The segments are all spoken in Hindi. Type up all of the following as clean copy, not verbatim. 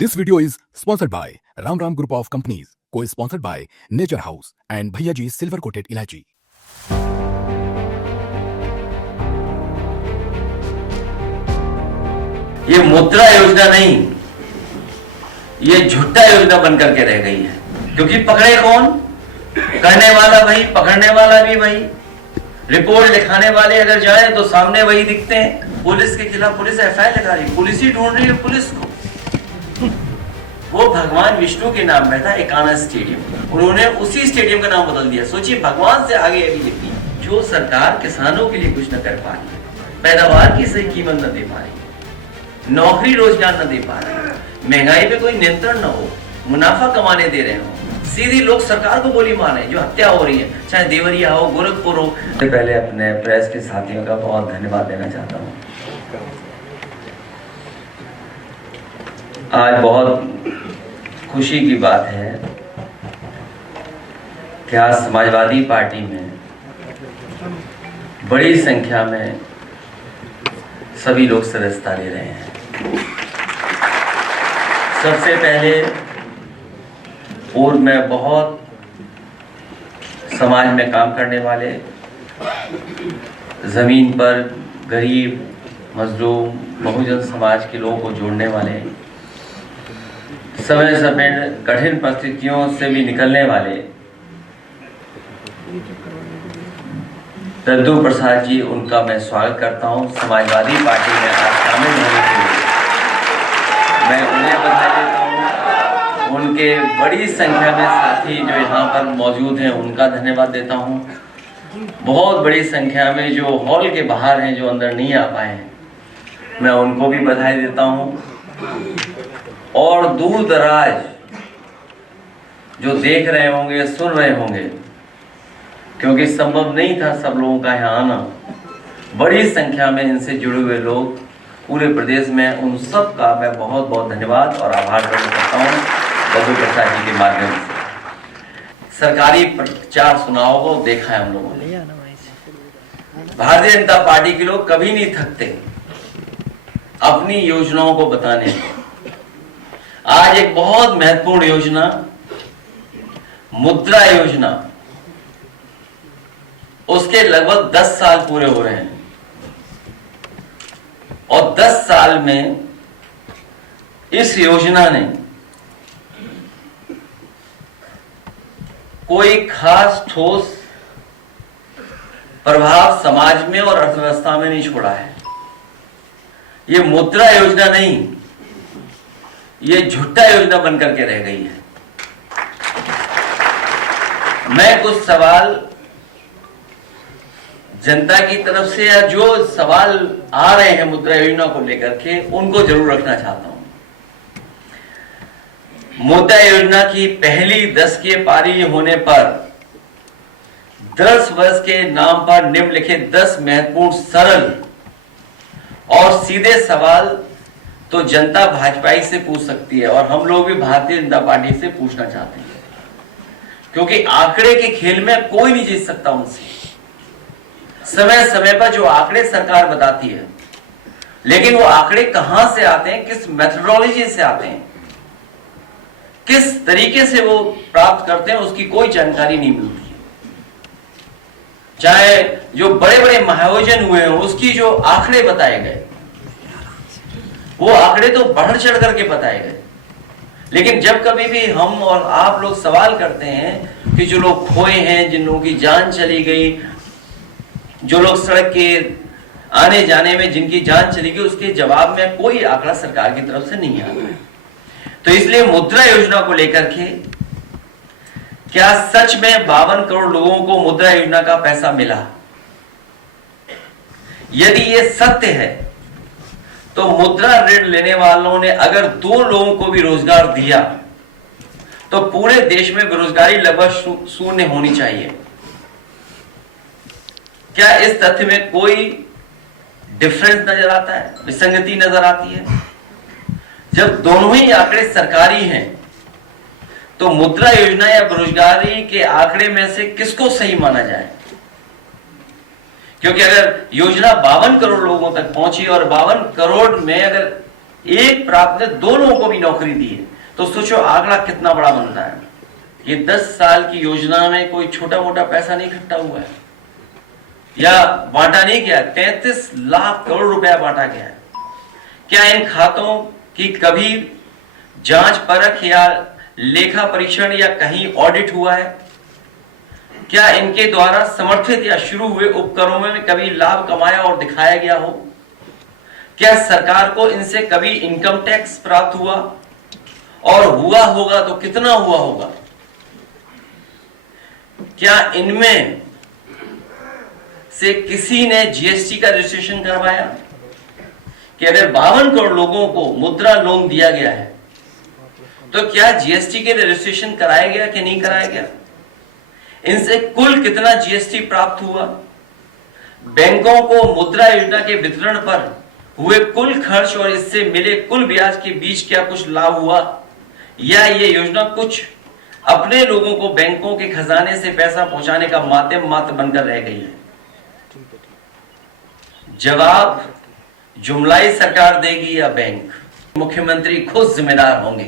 This video is sponsored by Ram Ram Group of Companies, co-sponsored by Nature House and Bhaiya Ji Silver Coated Ilaichi. ये मुद्रा योजना नहीं, ये झूठा योजना बनकर के रह गई है। क्योंकि पकड़े कौन? करने वाला वही, पकड़ने वाला भी वही। रिपोर्ट लिखाने वाले अगर जाए तो सामने वही दिखते हैं। पुलिस के खिलाफ पुलिस एफआईआर लगा रही, पुलिस ही ढूंढ रही है पुलिस को। वो भगवान विष्णु के नाम में था एकाना स्टेडियम, उन्होंने उसी स्टेडियम का नाम बदल दिया। सोचिए, भगवान से आगे अभी लिखी। जो सरकार किसानों के लिए कुछ न कर पा रही, पैदावार की सही कीमत न दे पा रही, नौकरी रोजगार न दे पा रहे, महंगाई पे कोई नियंत्रण न हो, मुनाफा कमाने दे रहे हो, सीधी लोग सरकार को गोली मारे, जो हत्या हो रही है, चाहे देवरिया हो, गोरखपुर हो। सबसे पहले अपने प्रेस के साथियों का बहुत धन्यवाद देना चाहता हूँ। आज बहुत खुशी की बात है कि आज समाजवादी पार्टी में बड़ी संख्या में सभी लोग सदस्यता ले रहे हैं। सबसे पहले पूर्व में बहुत समाज में काम करने वाले, जमीन पर गरीब, मजलूम, बहुजन समाज के लोगों को जोड़ने वाले, समय समय कठिन परिस्थितियों से भी निकलने वाले दद्दू प्रसाद जी, उनका मैं स्वागत करता हूं। समाजवादी पार्टी में आज शामिल होने के लिए मैं उन्हें बधाई देता हूं। उनके बड़ी संख्या में साथी जो यहाँ पर मौजूद हैं, उनका धन्यवाद देता हूं। बहुत बड़ी संख्या में जो हॉल के बाहर हैं, जो अंदर नहीं आ पाए हैं, मैं उनको भी बधाई देता हूं। और दूर दराज जो देख रहे होंगे, सुन रहे होंगे, क्योंकि संभव नहीं था सब लोगों का यहाँ आना, बड़ी संख्या में इनसे जुड़े हुए लोग पूरे प्रदेश में, उन सब का मैं बहुत बहुत धन्यवाद और आभार व्यक्त करता हूँ दद्दू प्रसाद जी के माध्यम से। सरकारी प्रचार सुनाओ को देखा है हम लोगों ने। भारतीय जनता पार्टी के लोग कभी नहीं थकते अपनी योजनाओं को बताने में। आज एक बहुत महत्वपूर्ण योजना, मुद्रा योजना, उसके लगभग 10 साल पूरे हो रहे हैं और 10 साल में इस योजना ने कोई खास ठोस प्रभाव समाज में और अर्थव्यवस्था में नहीं छोड़ा है। ये मुद्रा योजना नहीं, ये झूठा योजना बनकर के रह गई है। मैं कुछ सवाल जनता की तरफ से, या जो सवाल आ रहे हैं मुद्रा योजना को लेकर के, उनको जरूर रखना चाहता हूं। मुद्रा योजना की पहली 10 की पारी होने पर 10 वर्ष के नाम पर निम्नलिखित 10 महत्वपूर्ण, सरल और सीधे सवाल तो जनता भाजपाई से पूछ सकती है, और हम लोग भी भारतीय जनता पार्टी से पूछना चाहते हैं, क्योंकि आंकड़े के खेल में कोई नहीं जीत सकता उनसे। समय समय पर जो आंकड़े सरकार बताती है, लेकिन वो आंकड़े कहां से आते हैं, किस मेथोडोलॉजी से आते हैं, किस तरीके से वो प्राप्त करते हैं, उसकी कोई जानकारी नहीं मिलती है। चाहे जो बड़े बड़े महाआयोजन हुए हैं, उसकी जो आंकड़े बताए गए, वो आंकड़े तो बढ़ चढ़ करके बताए गए, लेकिन जब कभी भी हम और आप लोग सवाल करते हैं कि जो लोग खोए हैं, जिन लोगों की जान चली गई, जो लोग सड़क के आने जाने में जिनकी जान चली गई, उसके जवाब में कोई आंकड़ा सरकार की तरफ से नहीं आता है। तो इसलिए मुद्रा योजना को लेकर के, क्या सच में 52 करोड़ लोगों को मुद्रा योजना का पैसा मिला? यदि ये सत्य है तो मुद्रा ऋण लेने वालों ने अगर 2 लोगों को भी रोजगार दिया तो पूरे देश में बेरोजगारी लगभग शून्य होनी चाहिए। क्या इस तथ्य में कोई डिफरेंस नजर आता है, विसंगति नजर आती है? जब दोनों ही आंकड़े सरकारी हैं, तो मुद्रा योजना या बेरोजगारी के आंकड़े में से किसको सही माना जाए? क्योंकि अगर योजना 52 करोड़ लोगों तक पहुंची और 52 करोड़ में अगर एक प्राप्त ने 2 लोगों को भी नौकरी दी है, तो सोचो आंकड़ा कितना बड़ा बनता है। ये 10 साल की योजना में कोई छोटा मोटा पैसा नहीं इकट्ठा हुआ है या बांटा नहीं गया। 33 लाख करोड़ रुपया बांटा गया है। क्या इन खातों की कभी जांच परख या लेखा परीक्षण या कहीं ऑडिट हुआ है? क्या इनके द्वारा समर्थित या शुरू हुए उपक्रमों में कभी लाभ कमाया और दिखाया गया हो? क्या सरकार को इनसे कभी इनकम टैक्स प्राप्त हुआ, और हुआ होगा तो कितना हुआ होगा? क्या इनमें से किसी ने जीएसटी का रजिस्ट्रेशन करवाया? कि अगर 52 करोड़ लोगों को मुद्रा लोन दिया गया है तो क्या जीएसटी के रजिस्ट्रेशन कराया गया कि नहीं कराया गया? इनसे कुल कितना जीएसटी प्राप्त हुआ? बैंकों को मुद्रा योजना के वितरण पर हुए कुल खर्च और इससे मिले कुल ब्याज के बीच क्या कुछ लाभ हुआ, या ये योजना कुछ अपने लोगों को बैंकों के खजाने से पैसा पहुंचाने का माध्यम मात्र बनकर रह गई है? जवाब जुमलाई सरकार देगी या बैंक? मुख्यमंत्री खुद जिम्मेदार होंगे,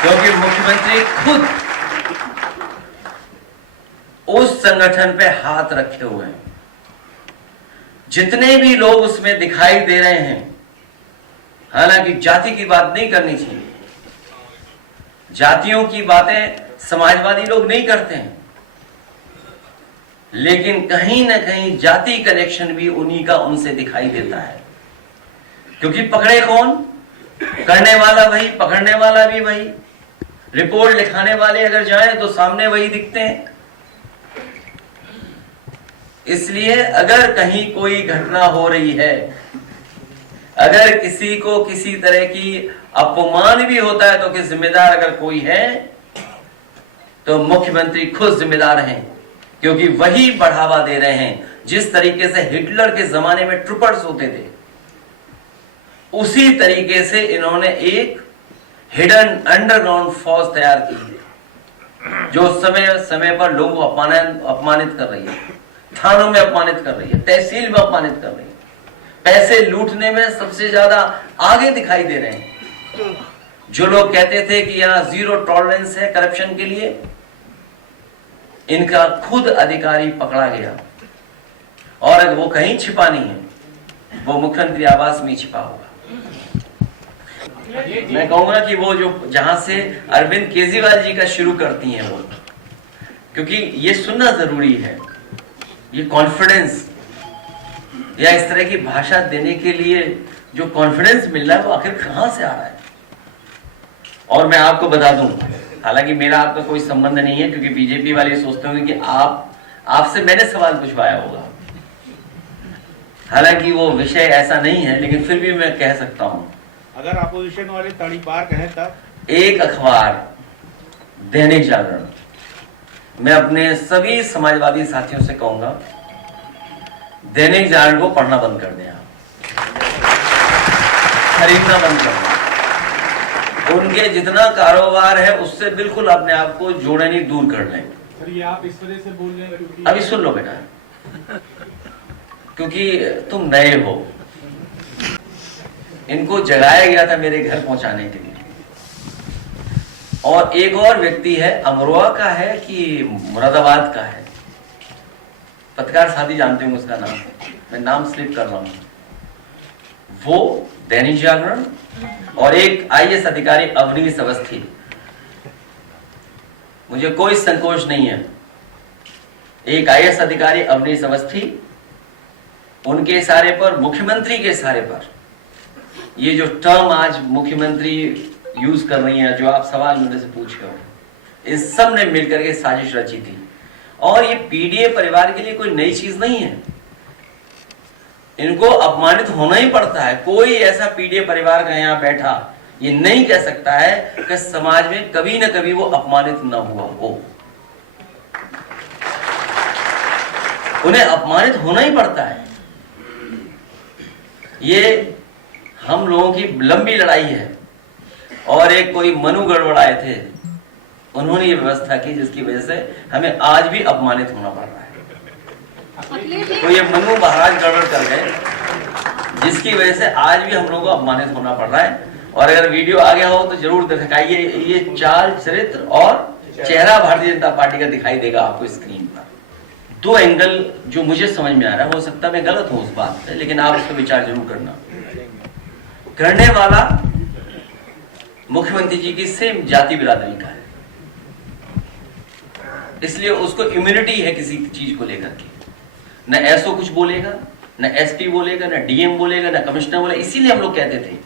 क्योंकि मुख्यमंत्री खुद उस संगठन पे हाथ रखे हुए हैं। जितने भी लोग उसमें दिखाई दे रहे हैं, हालांकि जाति की बात नहीं करनी चाहिए, जातियों की बातें समाजवादी लोग नहीं करते हैं, लेकिन कहीं ना कहीं जाति कनेक्शन भी उन्हीं का उनसे दिखाई देता है। क्योंकि पकड़े कौन? करने वाला वही, पकड़ने वाला भी वही, रिपोर्ट लिखाने वाले अगर जाएं तो सामने वही दिखते हैं। इसलिए अगर कहीं कोई घटना हो रही है, अगर किसी को किसी तरह की अपमान भी होता है, तो कि जिम्मेदार अगर कोई है तो मुख्यमंत्री खुद जिम्मेदार हैं, क्योंकि वही बढ़ावा दे रहे हैं। जिस तरीके से हिटलर के जमाने में ट्रूपर्स होते थे, उसी तरीके से इन्होंने एक हिडन अंडरग्राउंड फौज तैयार की है, जो समय समय पर लोगों को अपमानित कर रही है, थानों में अपमानित कर रही है, तहसील में अपमानित कर रही है, पैसे लूटने में सबसे ज्यादा आगे दिखाई दे रहे हैं। जो लोग कहते थे कि यहां 0 टॉलरेंस है करप्शन के लिए, इनका खुद अधिकारी पकड़ा गया, और अगर वो कहीं छिपा नहीं है, वो मुख्यमंत्री आवास में छिपा होगा। मैं कहूंगा कि वो जो जहां से अरविंद केजरीवाल जी का शुरू करती हैं वो, क्योंकि ये सुनना जरूरी है, ये कॉन्फिडेंस या इस तरह की भाषा देने के लिए जो कॉन्फिडेंस मिल रहा है वो आखिर कहां से आ रहा है। और मैं आपको बता दूं, हालांकि मेरा आपका कोई संबंध नहीं है, क्योंकि बीजेपी वाले सोचते होंगे कि आपसे मैंने सवाल पूछवाया होगा, हालांकि वो विषय ऐसा नहीं है, लेकिन फिर भी मैं कह सकता हूं। अगर अपोजिशन वाले ताड़ी पार कहें तब एक अखबार दैनिक जागरण, मैं अपने सभी समाजवादी साथियों से कहूंगा, दैनिक जागरण को पढ़ना बंद कर दें, खरीदना बंद कर दें। उनके जितना कारोबार है उससे बिल्कुल अपने आप को जोड़े नहीं, दूर कर लें। सर, ये आप इस वजह से बोल रहे हैं क्योंकि अभी सुन लो बेटा, क्योंकि तुम नए हो, इनको जगाया गया था मेरे घर पहुंचाने के लिए। और एक और व्यक्ति है, अमरोहा का है कि मुरादाबाद का है, पत्रकार साथी जानते होंगे उसका नाम, मैं नाम स्लिप कर रहा हूं, वो दैनिक जागरण, और एक आईएएस अधिकारी अवनीश अवस्थी। मुझे कोई संकोच नहीं है, एक आईएएस अधिकारी अवनीश अवस्थी, उनके इशारे पर, मुख्यमंत्री के इशारे पर, ये जो टर्म आज मुख्यमंत्री यूज कर रही है, जो आप सवाल मेरे से पूछ रहे हो, इस सब ने मिलकर के साजिश रची थी। और ये पीडीए परिवार के लिए कोई नई चीज नहीं है, इनको अपमानित होना ही पड़ता है। कोई ऐसा पीडीए परिवार का यहाँ बैठा ये नहीं कह सकता है कि समाज में कभी ना कभी वो अपमानित ना हुआ हो, उन्हें अपमानित होना ही पड़ता है। ये हम लोगों की लंबी लड़ाई है, और एक कोई मनु गड़बड़ाए थे, उन्होंने ये व्यवस्था की जिसकी वजह से हमें आज भी अपमानित होना पड़ रहा है। तो ये मनु महाराज गड़बड़ कर गए, जिसकी वजह से आज भी हम लोगों को अपमानित होना पड़ रहा है। और अगर वीडियो आ गया हो तो जरूर दिखाइए, ये चाल चरित्र और चेहरा भारतीय जनता पार्टी का दिखाई देगा आपको स्क्रीन पर। दो एंगल जो मुझे समझ में आ रहा है, हो सकता है मैं गलत हूं उस बात पे, लेकिन आप उस पर विचार जरूर करना। करने वाला मुख्यमंत्री जी की सेम जाति बिरादरी का है, इसलिए उसको इम्यूनिटी है किसी चीज को लेकर के। न एसओ कुछ बोलेगा, न एसपी बोलेगा, न डीएम बोलेगा, न कमिश्नर बोलेगा। इसीलिए हम लोग कहते थे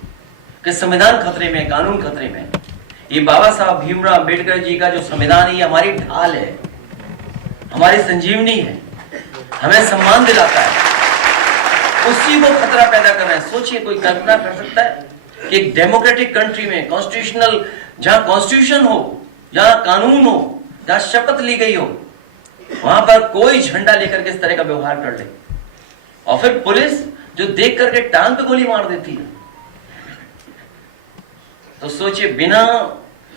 कि संविधान खतरे में, कानून खतरे में। ये बाबा साहब भीमराव अंबेडकर जी का जो संविधान है, ये हमारी ढाल है, हमारी संजीवनी है, हमें सम्मान दिलाता है। उसी को खतरा पैदा करना है। सोचिए, कोई कल्पना कर सकता है कि एक डेमोक्रेटिक कंट्री में कॉन्स्टिट्यूशनल, जहां कॉन्स्टिट्यूशन हो, जहां कानून हो, जहां शपथ ली गई हो, वहां पर कोई झंडा लेकर के इस तरह का व्यवहार कर ले, और फिर पुलिस जो देख करके टांग पे गोली मार देती है। तो सोचिए, बिना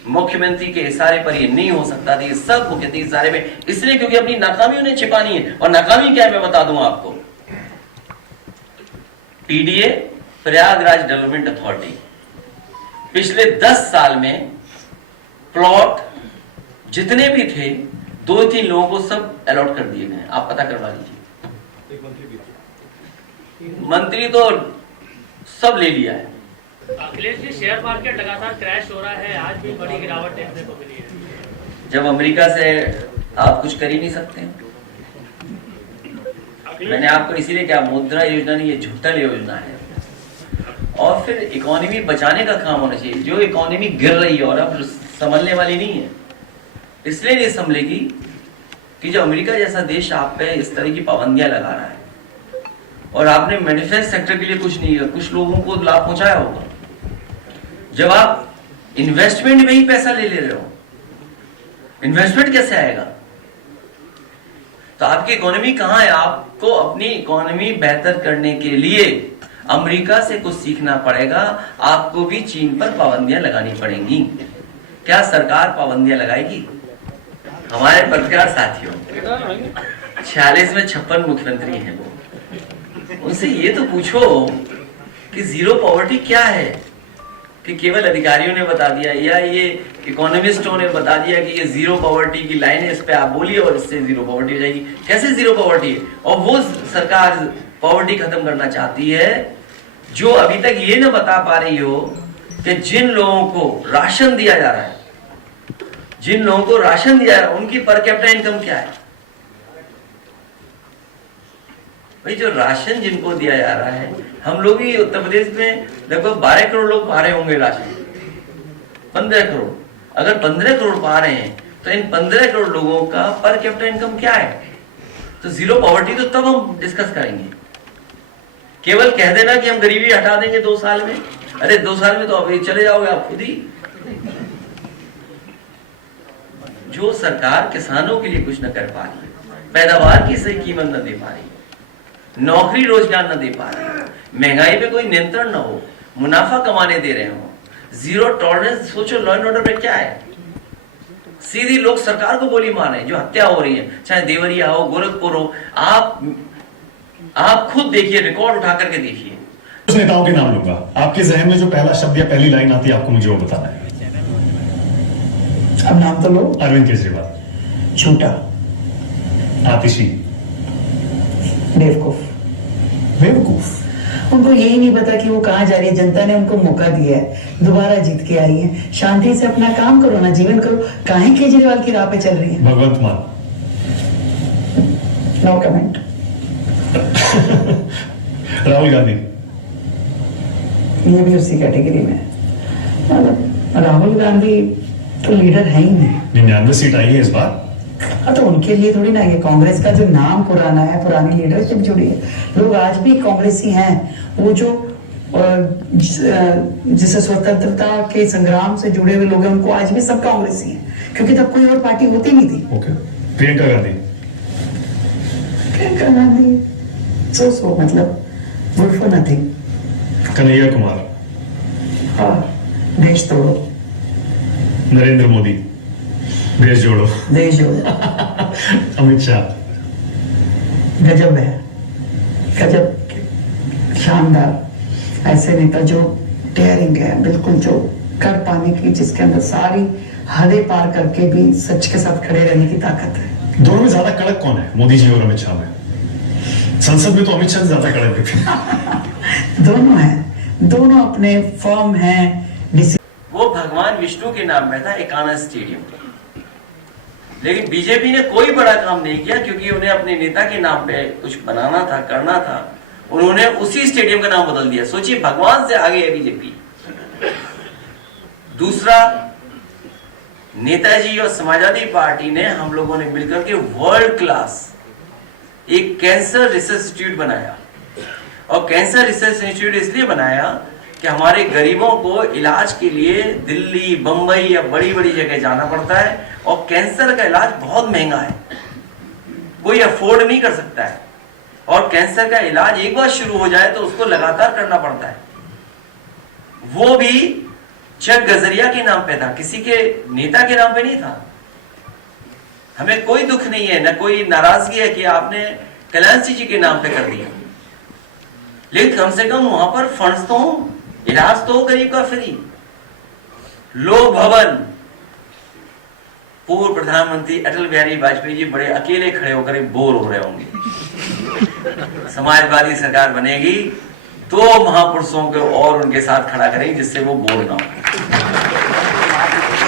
मुख्यमंत्री के इशारे पर ये नहीं हो सकता था। ये सब मुख्यमंत्री के इशारे में, इसलिए क्योंकि अपनी नाकामी उन्हें छिपानी है। और नाकामी क्या है मैं बता दूं आपको। पीडीए, प्रयागराज डेवलपमेंट अथॉरिटी, पिछले 10 साल में प्लॉट जितने भी थे, 2-3 लोगों को सब अलॉट कर दिए गए। आप पता करवा लीजिए। मंत्री तो सब ले लिया है। अखिलेश जी, शेयर मार्केट लगातार क्रैश हो रहा है, आज भी बड़ी गिरावट देखने को मिली है। जब अमेरिका से आप कुछ कर ही नहीं सकते। मैंने आपको इसीलिए क्या, मुद्रा योजना नहीं, ये झुट्टल योजना है। और फिर इकोनॉमी बचाने का काम होना चाहिए। जो इकोनॉमी गिर रही है और अब संभलने वाली नहीं है, इसलिए नहीं संभलेगी कि जो अमेरिका जैसा देश आप पे इस तरह की पाबंदियां लगा रहा है, और आपने मैन्युफैक्चरिंग सेक्टर के लिए कुछ नहीं किया, कुछ लोगों को लाभ पहुंचाया होगा। जब आप इन्वेस्टमेंट में ही पैसा ले रहे हो, इन्वेस्टमेंट कैसे आएगा? तो आपकी इकोनॉमी कहां है? आपको अपनी इकोनॉमी बेहतर करने के लिए अमेरिका से कुछ सीखना पड़ेगा। आपको भी चीन पर पाबंदियां लगानी पड़ेंगी। क्या सरकार पाबंदियां लगाएगी? हमारे पत्रकार साथियों, 46 में 56 मुख्यमंत्री हैं वो, उनसे ये तो पूछो कि जीरो पॉवर्टी क्या है, कि केवल अधिकारियों ने बता दिया या ये इकोनॉमिस्टों ने बता दिया कि ये जीरो पॉवर्टी की लाइन है, इस पे आप बोलिए और इससे जीरो पॉवर्टी हो जाएगी। कैसे जीरो पॉवर्टी है? और वो सरकार पॉवर्टी खत्म करना चाहती है जो अभी तक ये न बता पा रही हो कि जिन लोगों को राशन दिया जा रहा है, जिन लोगों को राशन दिया जा रहा है, उनकी पर कैपिटा इनकम क्या है। भाई, जो राशन जिनको दिया जा रहा है, हम लोग ही उत्तर प्रदेश में लगभग 12 करोड़ लोग पा रहे होंगे राशन, 15 करोड़। अगर 15 करोड़ पा रहे हैं तो इन 15 करोड़ लोगों का पर कैपिटा इनकम क्या है? तो जीरो पॉवर्टी तो तब हम डिस्कस करेंगे। केवल कह देना कि हम गरीबी हटा देंगे 2 साल में, अरे 2 साल में तो अभी चले जाओगे आप खुद ही। जो सरकार किसानों के लिए कुछ न कर पा रही, पैदावार की सही कीमत न दे पा रही, नौकरी रोजगार न दे पा रहे, महंगाई पे कोई नियंत्रण न हो, मुनाफा कमाने दे रहे हो, जीरो टॉलरेंस। सोचो लॉ एंड ऑर्डर पे क्या है? सीधी लोग सरकार को गोली मार रहे हैं। जो हत्या हो रही है, चाहे देवरिया हो, गोरखपुर हो, आप खुद देखिए, रिकॉर्ड उठा करके देखिए। कुछ नेताओं के नाम लूंगा, आपके जहन में जो पहला शब्द या पहली लाइन आती है आपको मुझे वो बताना है। अब नाम तो लो। अरविंद केजरीवाल। झूठा। आतिशी। बेवकूफ। बेवकूफ। उनको यही नहीं पता कि वो कहाँ जा रही है। जनता ने उनको मौका दिया है, दोबारा जीत के आई है। शांति से अपना काम करो ना, जीवन करो। काहे केजरीवाल की राह पे चल रही है? भगवंत मान। No comment. राहुल गांधी। ये भी उसी कैटेगरी में है। मतलब राहुल गांधी तो लीडर है ही नहीं। 99 सीट आई है इस बार। तो उनके लिए थोड़ी ना, ये कांग्रेस का जो नाम पुराना है, पुरानी लीडरशिप जुड़ी है। लोग आज भी कांग्रेसी हैं। वो जो जिसे स्वतंत्रता के संग्राम से जुड़े हुए लोग हैं, उनको आज भी सब कांग्रेसी हैं, क्योंकि तब कोई और पार्टी होती नहीं थी। ओके। प्रियंका गांधी। प्रियंका गांधी सो मतलब good for nothing. Kanhaiya Kumar. हाँ, देश तोड़ो। नरेंद्र मोदी। देश जोड़ो। देश जोड़ो। अमित शाह। गजब है, गजब, शानदार। ऐसे नेता जो डेयरिंग है, बिल्कुल जो कर पाने की, जिसके अंदर सारी हदें पार करके भी सच के साथ खड़े रहने की ताकत है। दोनों में ज्यादा कड़क कौन है, मोदी जी और अमित शाह में? संसद में तो अमित शाह से ज्यादा कड़क है। दोनों हैं, दोनों अपने फर्म हैं। वो भगवान विष्णु के नाम में था एकाना स्टेडियम, लेकिन बीजेपी ने कोई बड़ा काम नहीं किया क्योंकि उन्हें अपने नेता के नाम पे कुछ बनाना था, करना था। उन्होंने उसी स्टेडियम का नाम बदल दिया। सोचिए, भगवान से आगे है बीजेपी। दूसरा, नेताजी और समाजवादी पार्टी ने, हम लोगों ने मिलकर के वर्ल्ड क्लास एक कैंसर रिसर्च इंस्टीट्यूट बनाया। और कैंसर रिसर्च इंस्टीट्यूट इसलिए बनाया कि हमारे गरीबों को इलाज के लिए दिल्ली, बंबई या बड़ी बड़ी जगह जाना पड़ता है और कैंसर का इलाज बहुत महंगा है, कोई अफोर्ड नहीं कर सकता है। और कैंसर का इलाज एक बार शुरू हो जाए तो उसको लगातार करना पड़ता है। वो भी चक गजरिया के नाम पे था, किसी के नेता के नाम पे नहीं था। हमें कोई दुख नहीं है, न कोई नाराजगी है कि आपने कल्याण सिंह जी के नाम पे कर दिया, लेकिन कम से कम वहां पर फंड्स तो हो, इलाज तो हो गरीब का फ्री। लोक भवन, पूर्व प्रधानमंत्री अटल बिहारी वाजपेयी जी बड़े अकेले खड़े होकर बोर हो रहे होंगे। समाजवादी सरकार बनेगी तो महापुरुषों को और उनके साथ खड़ा करेंगे जिससे वो बोर ना हो।